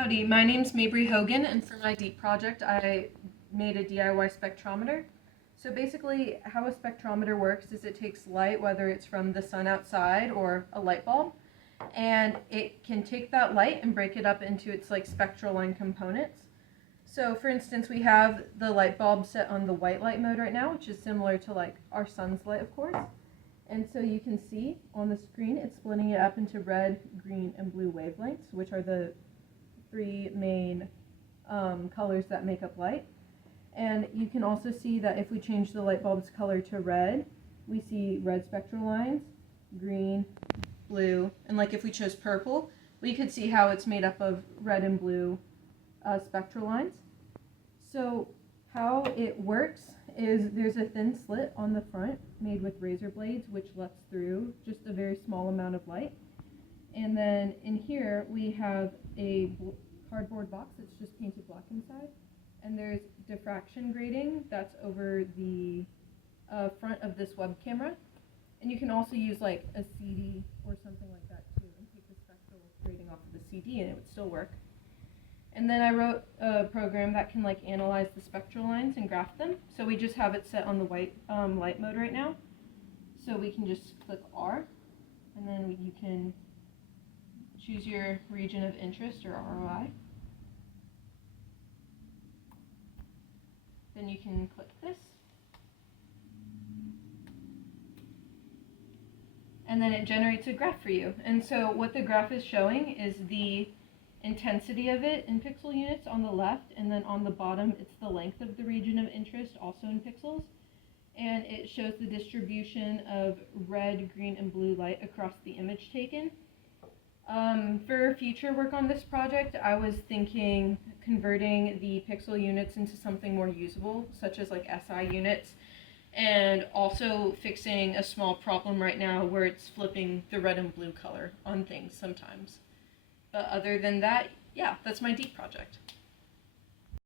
Howdy, my name's Mabry Hogan, and for my DEEP project, I made a DIY spectrometer. So basically, how a spectrometer works is it takes light, whether it's from the sun outside or a light bulb, and it can take that light and break it up into its spectral line components. So for instance, we have the light bulb set on the white light mode right now, which is similar to our sun's light, of course. And so you can see on the screen, it's splitting it up into red, green, and blue wavelengths, which are the three main colors that make up light. And you can also see that if we change the light bulb's color to red, we see red spectral lines, green, blue, and if we chose purple, we could see how it's made up of red and blue spectral lines. So how it works is there's a thin slit on the front made with razor blades which lets through just a very small amount of light. And then in here we have a cardboard box that's just painted black inside. And there's diffraction grating that's over the front of this web camera. And you can also use a CD or something like that too and take the spectral grating off of the CD and it would still work. And then I wrote a program that can analyze the spectral lines and graph them. So we just have it set on the white light mode right now. So we can just click R and then you can choose your region of interest or ROI. Then you can click this. And then it generates a graph for you. And so what the graph is showing is the intensity of it in pixel units on the left, and then on the bottom it's the length of the region of interest, also in pixels. And it shows the distribution of red, green, and blue light across the image taken. For future work on this project, I was thinking converting the pixel units into something more usable, such as SI units, and also fixing a small problem right now where it's flipping the red and blue color on things sometimes. But other than that, yeah, that's my DEEP project.